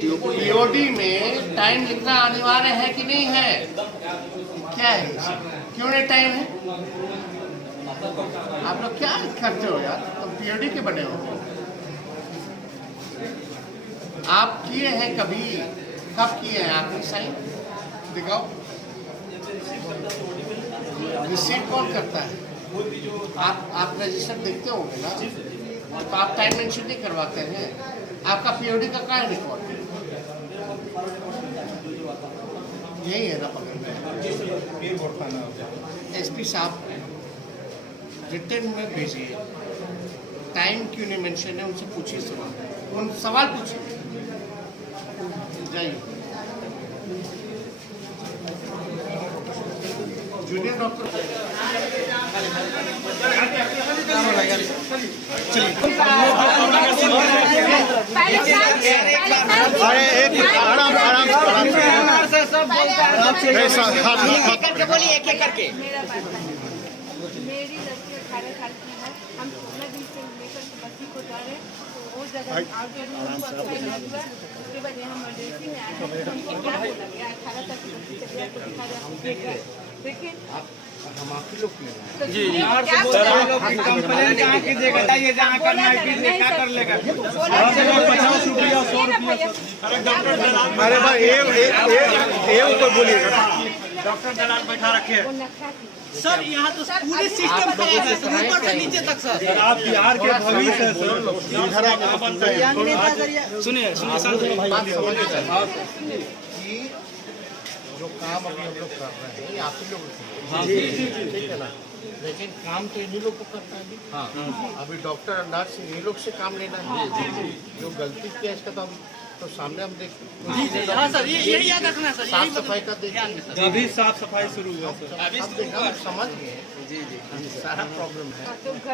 POD में टाइम लिखना अनिवार्य है कि नहीं है? क्या है इसे? क्यों नहीं टाइम है? आप लोग क्या करते हो यार? तुम पीओडी के बने हो? आप किए हैं कभी? कब किए हैं आपने साइन? दिखाओ। रिसीव कौन करता है? आप रजिस्टर देखते होंगे ना, तो आप टाइम मेंशन नहीं करवाते हैं। आपका पीओडी का क्या रिकॉर्ड? यही है ना पकड़। एसपी साहब रिटर्न में भेजिए, टाइम क्यों नहीं मेंशन है उनसे पूछिए सवाल, उन सवाल पूछिए। जाइए। जूनियर डॉक्टर बोलिए एक एक करके। मेरी लड़की 18 साल की है, हम 16 दिन से लेकर बच्ची को जा रहे हैं, तो वो जगह उसके बाद यहाँ इमरजेंसी में आए हैं, हमको क्या बोला गया 18 तक की बच्ची चली तो दिखा रहे हम देख रहे, लेकिन हम आपके लोग जी कंप्लेन जहाँ कीजिएगा, बताइए जहाँ करना है कीजिए, क्या कर लेगा? 50 रुपया 100 रुपया। अरे भाई ये ऊपर बोलिएगा। डॉक्टर दलाल बैठा रखे सर यहाँ तो पूरे सिस्टम खराब है, ऊपर से नीचे तक सर। आप बिहार के भविष्य है सर। सुनिए कि जो काम अभी हम लोग कर रहे हैं ये आप ही लोग, ठीक है ना? लेकिन काम तो इन्हीं लोग को करना है। हाँ, अभी डॉक्टर नर्स इन्हीं लोग से काम लेना है। जो गलती किया इसका तो सामने हम देखते। हाँ सर, यही याद रखना सर। साफ सफाई का देखिए, अभी साफ सफाई शुरू हुआ सर। अब देखा समझ गए। जी सारा प्रॉब्लम है,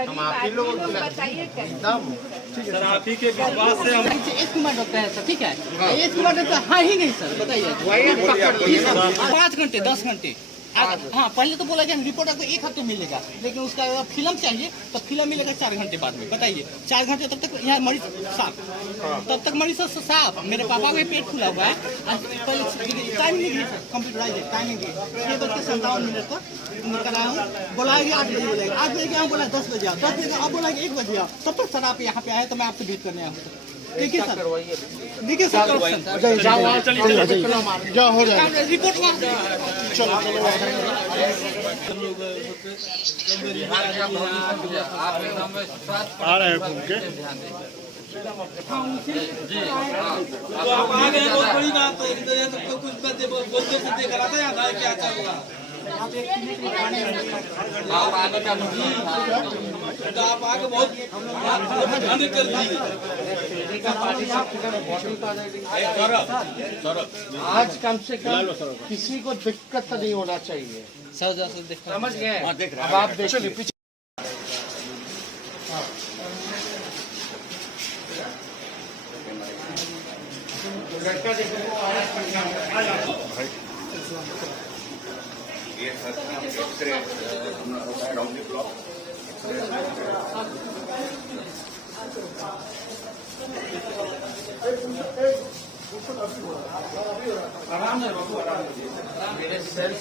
हम आप ही लोगों को एकदम सर आप ही के विश्वास से हम 1 कुमार डॉक्टर है सर, ठीक है? 1 कुमार डॉक्टर हाँ ही नहीं सर, बताइए। 5 घंटे 10 घंटे। हाँ, पहले तो बोला कि हम रिपोर्ट आपको 1 हफ्ते मिलेगा, लेकिन उसका फिल्म चाहिए तो फिल्म मिलेगा 4 घंटे बाद में। बताइए 4 घंटे तब तक यहाँ मरीज साफ, तब तक मरीज साफ। मेरे पापा का पेट खुला हुआ है। पहले टाइमिंग नहीं सर, कंप्यूटराइज टाइमिंग 6:57 तक कराया हूँ। बोला कि 8 बजे बोलेगा, 8 बजे क्या बोला 10 बजे आओ, 10 बजे अब बोला 1 बजे आओ। तब तक सर आप यहाँ पे आए तो मैं आपसे भेंट करने आऊँ। देखिए सर, देखिए सर, जाओ हो जाएगा। रिपोर्ट चलो आ रहे हैं घूम के। तो आप आ गए, बहुत बड़ी बात है। तो कुछ बोलते से देख रहा था यहाँ क्या चल रहा। तो आप आगे बहुत कर दी। आज कम से कम किसी को दिक्कत नहीं होना चाहिए। समझ गए? अब आप देखिए लड़का देखो ये एक्सरे डाउनली ब्लॉक आराम से बाबू, आराम मेरे सेल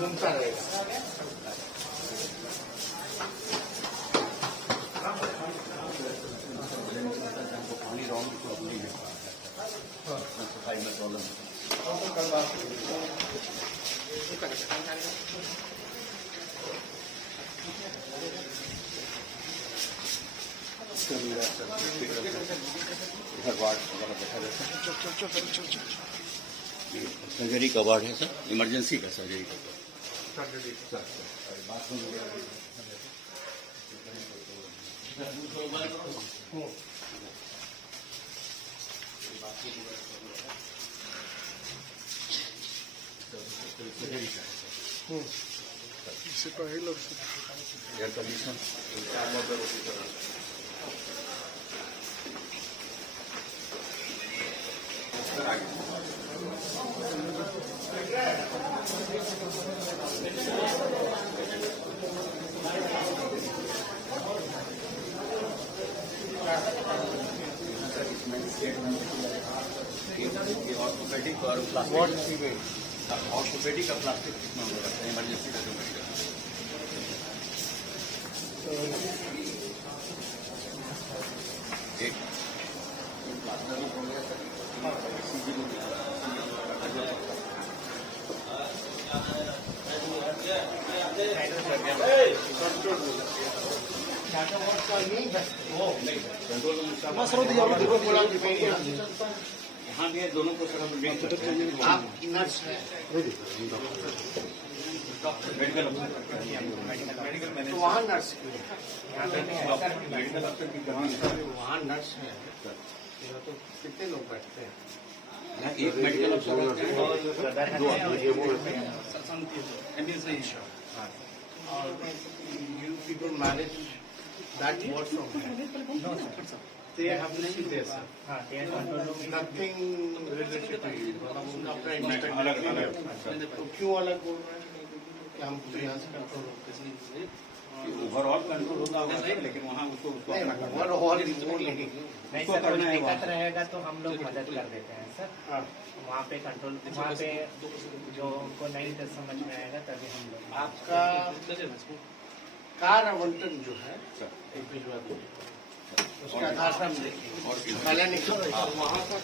घूमता रहेगा। सफाई में प्रॉब्लम सर्जरी का वार्ड है सर, इमरजेंसी का सर्जरी का। इससे पहले एयर कंडीशन ऑर्थोपेडिक और प्लास्टिक ऑर्थोपेडिक का प्लास्टिक कितना होगा इमरजेंसी का जो मेडिकल एक हो गया यहाँ भी दोनों को आप नर्स है मेडिकल तो वहाँ नर्स मेडिकल अफसर की कमी है वहाँ नर्स है तो कितने लोग बैठते हैं एक मेडिकल अफसर रहते हैं और you people manage that ward from here? No, sir. They have to see this. Nothing related to you. उनका अपना अलग अलग तो क्यों अलग बोल रहे हैं कि हम यहाँ से कंट्रोल ओवरऑल कंट्रोल होता होगा लेकिन वहाँ उसको ओवरऑल दिक्कत रहेगा तो हम लोग मदद कर देते हैं सर। वहाँ पे कंट्रोल वहाँ पे जो उनको नहीं समझ में आएगा तभी हम लोग आपका कार आवंटन जो है एक भिजवा दीजिए उसका आधार हम देखिए और पहले निकल वहाँ का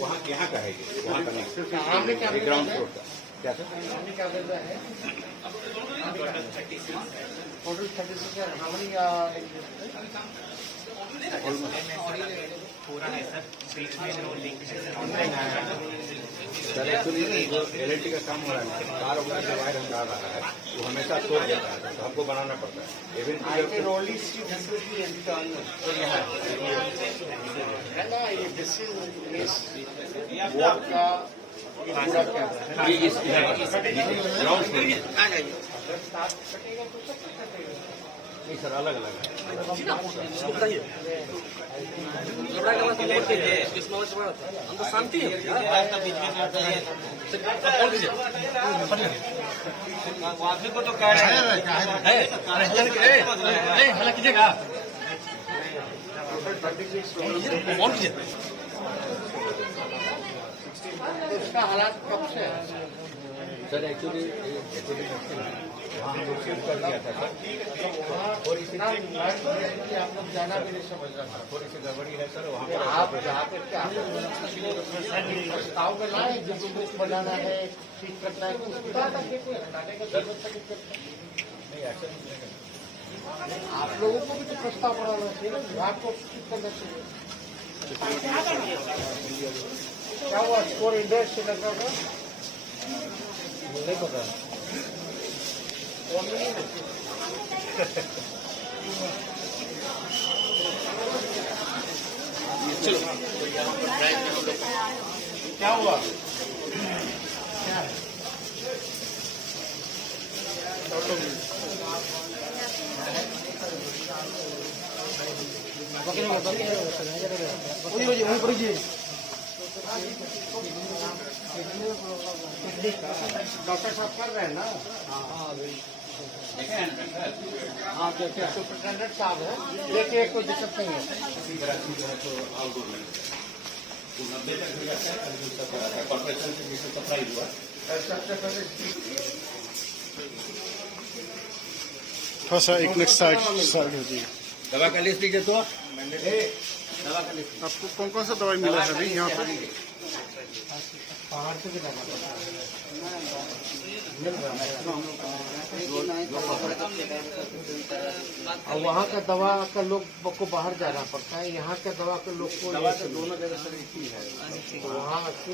वहाँ यहाँ का है वहाँ का नहीं हमने क्या ग्राउंड फ्लोर का क्या सर हमने क्या करना है टोटल 36 हमारी पूरा है सर बीच में जो लिंक सर एक्चुअली जो एलएलटी का काम हो रहा है कार वगैरह जो वायर डाल रहा है वो हमेशा तोड़ देता है तो हमको बनाना पड़ता है इवन है ना ये वार्ड का पूरा क्या नहीं सर अलग अलग है हम तो शांति है को तो कह रहे हैं हल्ला कीजिएगा इसका हालात कब से है सर एक्चुअली वहाँ हम लोग शिफ्ट कर दिया था सर और इतना कि आप लोग जाना भी नहीं समझ रहा था थोड़ी सी गड़बड़ी है सर वहाँ आप जहाँ पे क्या प्रस्ताव में लाए जिसको बनाना है ठीक करना है कोई हटाने का जरूरत नहीं एक्शन आप लोगों को भी तो प्रस्ताव बनाना चाहिए ना विभाग को ठीक करना चाहिए क्या हुआ स्कोर इंडेक्स से लगा हुआ नहीं पता चलो क्या हुआ डॉक्टर साहब कर रहे हैं ना हाँ देखिए सुपरिटेंडेंट साहब है देखिए कोई दिक्कत नहीं है कॉर्पोरेशन से सप्लाई हुआ सबसे पहले थोड़ा सा एक मिनट साइड हो जाइए। दवा का लिस्ट दीजिए तो आपको कौन कौन सा दवाई मिला है अभी यहाँ पर? पहाड़ से भी दवा और वहाँ का दवा का लोग को बाहर जाना पड़ता है, यहाँ का दवा के लोग को दवा तो दोनों जगह सर एक ही है तो वहाँ अच्छी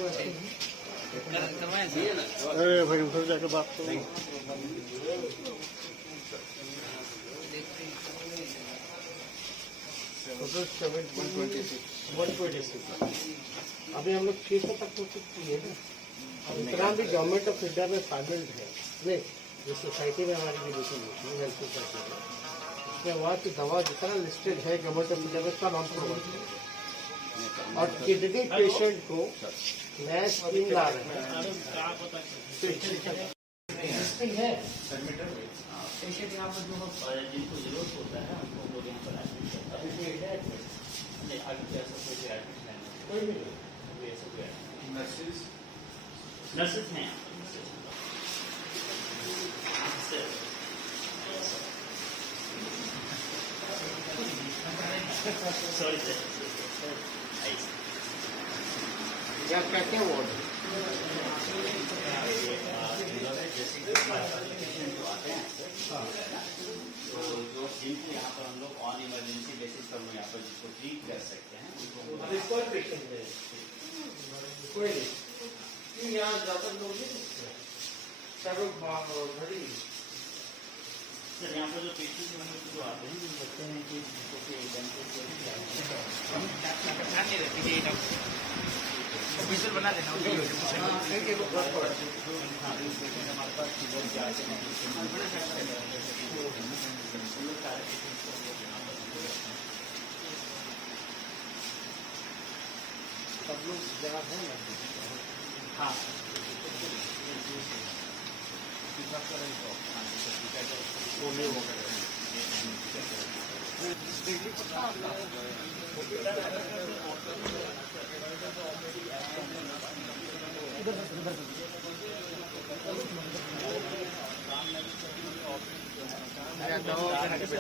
अरे भाई उधर जाकर बात करो। अभी हम लोग 600 तक कोशिश किए ना। इतना भी गवर्नमेंट ऑफ इंडिया में फाइनेंस है नहीं, जो सोसाइटी में हमारी मेडिकल हेल्थ सोसाइटी है, उसमें वहाँ की दवा जितना लिस्टेड है गवर्नमेंट ऑफ इंडिया में सब हम प्रोवाइड करते हैं। और किडनी पेशेंट को नया स्कीम ला रहे हैं। पेशेंट यहाँ पर जो जिनको जरूरत होता है हमको वो यहाँ पर एडमिट करता है। नहीं अभी ऐसा कोई एडमिट नहीं, अभी ऐसा कोई नर्सेज हैं सॉरी सर या क्या क्या वार्ड तो जो जिनको यहाँ पर हम लोग ऑन इमरजेंसी बेसिस पर यहाँ पर जिसको ट्रीट कर सकते हैं अभी कोई पेशेंट नहीं, कोई नहीं, यहाँ ज्यादा लोग नहीं, सब घड़ी। सर यहाँ पर जो पेशेंट जो आते हैं जो लगते हैं कि जिनको कि ऑफिसर बना देना हमारे पास सब लोग जहाँ है ना, हाँ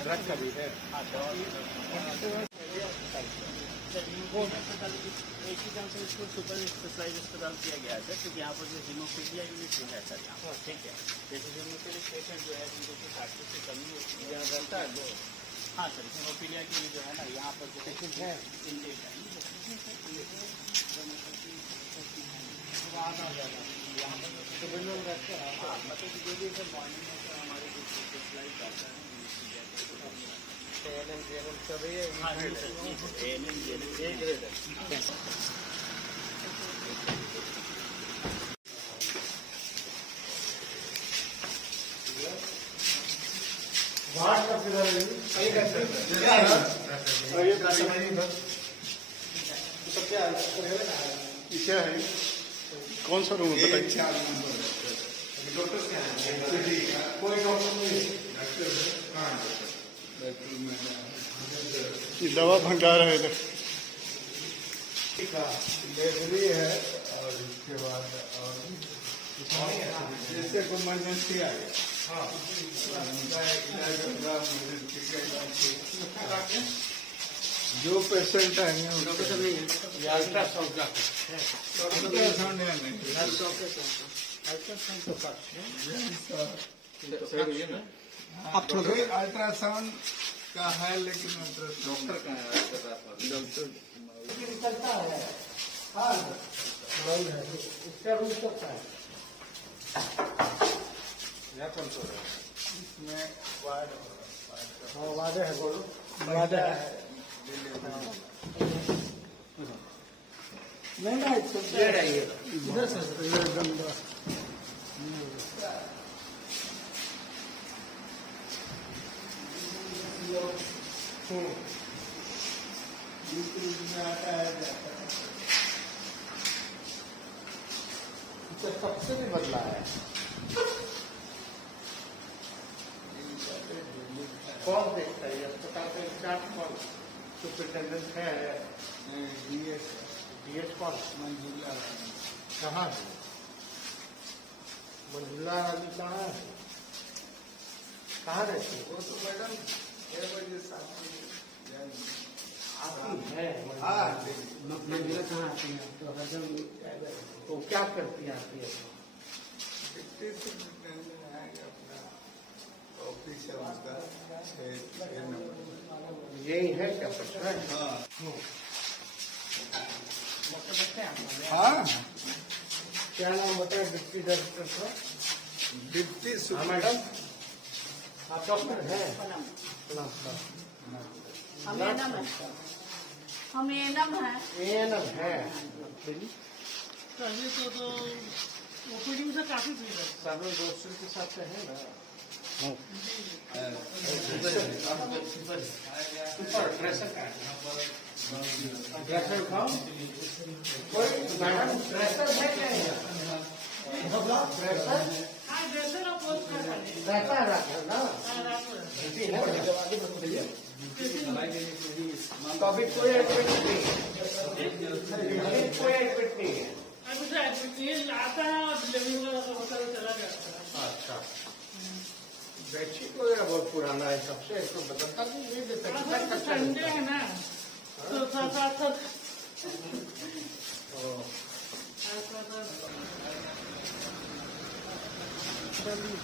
ड्रग का भी है। एक ही काम से इसको सुपर स्पेशलाइज अस्पताल किया गया है सर, क्योंकि यहाँ पर जो हीमोफीलिया यूनिट है सर यहाँ पर ठीक है। जैसे हीमोफीलिक पेशेंट जो है जिनको कि हार्ट से कमी होती है रहता है तो हाँ सर हीमोफीलिया की जो है ना यहाँ पर जो पेशेंट है इनटेक है यहाँ पर हाँ मतलब जो भी सर मॉर्निंग में सर हमारे जो स्पेशलाइज आता है सभी हाँ जी सर वार्ड का फिलहाल क्या है, कौन सा रूम है बताइए। कोई डॉक्टर नहीं, ये दवा भंडार है इधर। लेबरी है और इसके बाद और जैसे कोई इमरजेंसी आ गया, हाँ जो पेशेंट आएंगे ये अल्ट्रासाउंड का अल्ट्रासाउंड तो आप थोड़ा अल्ट्रासाउंड का है, लेकिन डॉक्टर का है, डॉक्टर निकलता है, हाँ वही है, इसका रूप सकता है। यहाँ कौन सो रहा है? इसमें वार्ड, हाँ वार्ड है, बोलो वार्ड है। नहीं ना इधर आइए, इधर से एकदम सबसे भी बदला है। कौन देखता है अस्पताल का इंचार्ज कौन? सुपरिटेंडेंट है डीएस कौन? मंजूला कहाँ है? मंजूला राजी कहाँ है? कहाँ रहती है? वो तो मैडम 6 बजे 7 बजे आती है। मंजूला कहाँ आती है? तो क्या करती है आती है? ऑफिस है उसका 6 नंबर। यही है क्या प्रश्न? हाँ क्या नाम बताए डिप्टी डायरेक्टर का? डिप्टी हाँ मैडम, आप डॉक्टर हैं? प्रणाम। हम एनम है। एएनएम है। तो ओपीडी से काफी भीड़ है। सब लोग डॉक्टर के साथ है ना? सुपर प्रेशर का प्रेशर खाओ। कोई मैडम प्रेशर है क्या यहाँ? प्रेशर रहता है ना? तो अभी कोई एडमिट नहीं है। कोई एडमिट नहीं है। आता है और डिलीवरी का होता है चला गया। अच्छा, बेडशीट वगैरह बहुत पुराना है सबसे, इसको बदलता भी नहीं देता। संडे है ना, तो साथ चलिए